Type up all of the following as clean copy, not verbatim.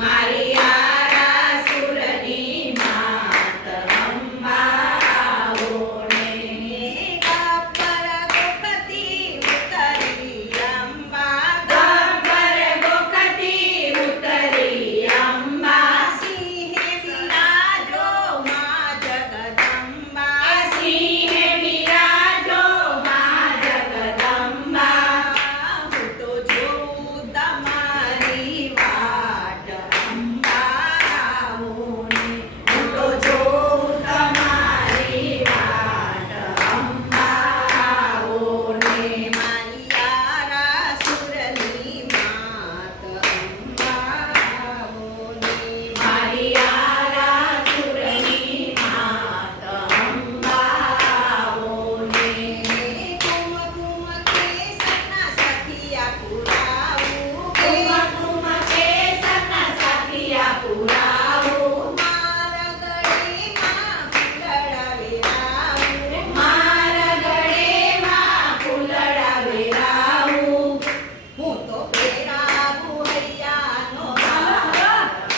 મારી આરાસુરની માત અંબા આવો ને. ગબ્બર ગોખતી ઉતરી અંબા ગબ્બર ગોખતી ઉતરી અંબા સિંહે બિરાજો માં જગદંબા સિંહે બિરાજો માં જગદંબા હું તો જોઉં તમારી વાટ અંબા આવો ને. હું તો જોઉં તમારી વાટ અંબા આવો ને. મારી આરાસુરની માત અંબા આવો ને. મારી આરાસુરની માત અંબા આવો ને. કુમ કુમ કેસરના સખિયા પુરાવું કે કુમ કેસરના સાથિયા પુરાવું. મારા ગળેમાં ફૂલડા વેરાવું મારા ગળેમાં ફૂલડા વેરાવું. હું તો પહેરાવું હૈયાનો હાર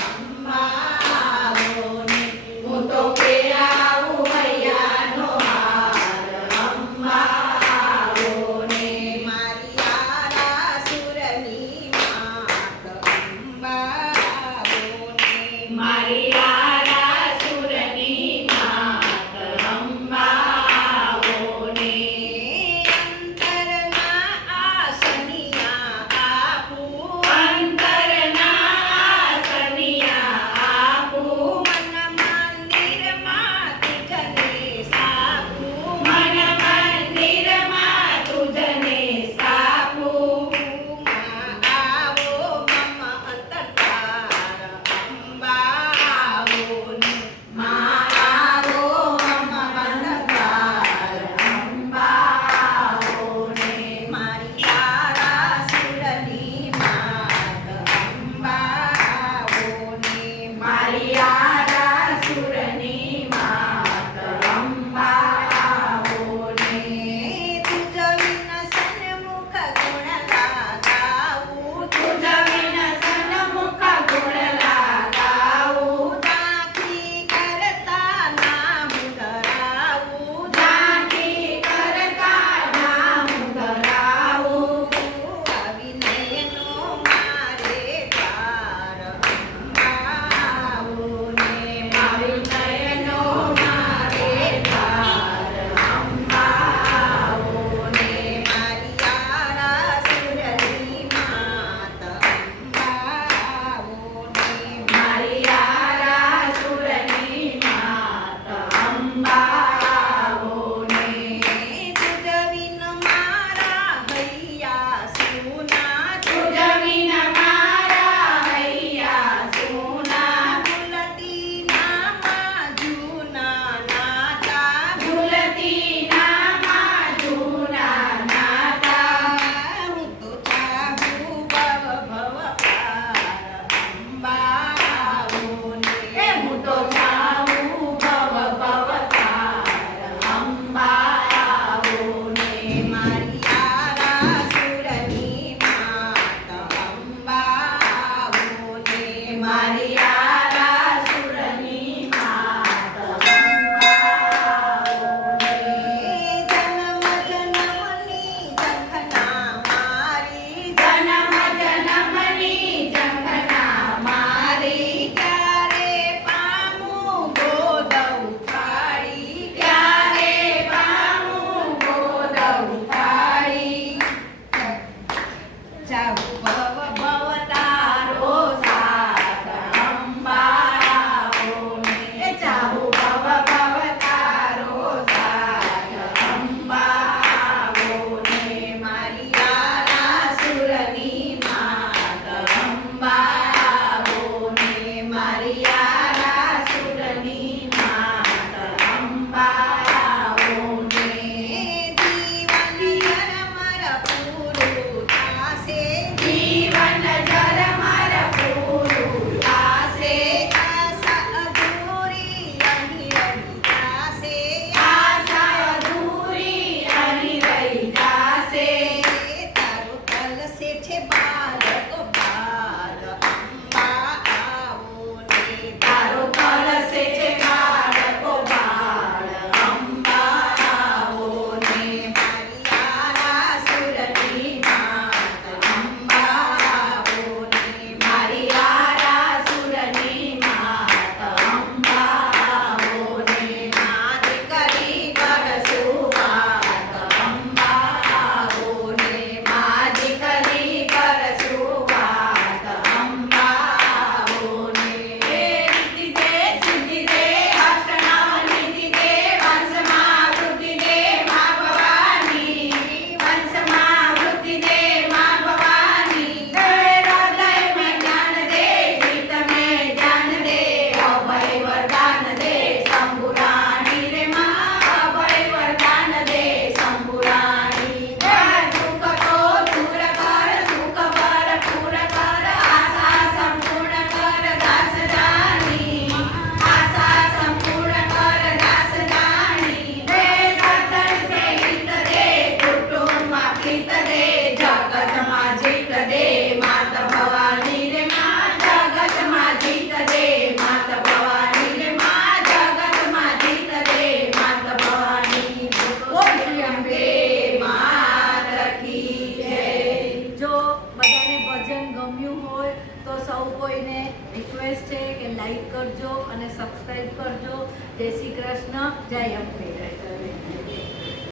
અંબા આવો ને. હું તો પહેરાવું હૈયાનો હાર અંબા આવો ને. મારી આરાસુરની માત અંબા આવો ને. મારી આરાસુરની માત અંબા આવો ને. અંતરના આસનિયા આપું અંતરના આસનિયા આપું. મન મંદિરમાં તુજને સાપું મન મંદિરમાં તુજને સ્થાપું. આવો મમ અંતરતાર અંબા તો સૌ કોઈને રિક્વેસ્ટ છે કે લાઈક કરજો અને સબસ્ક્રાઈબ કરજો. જય શ્રી કૃષ્ણ, જય અંબે.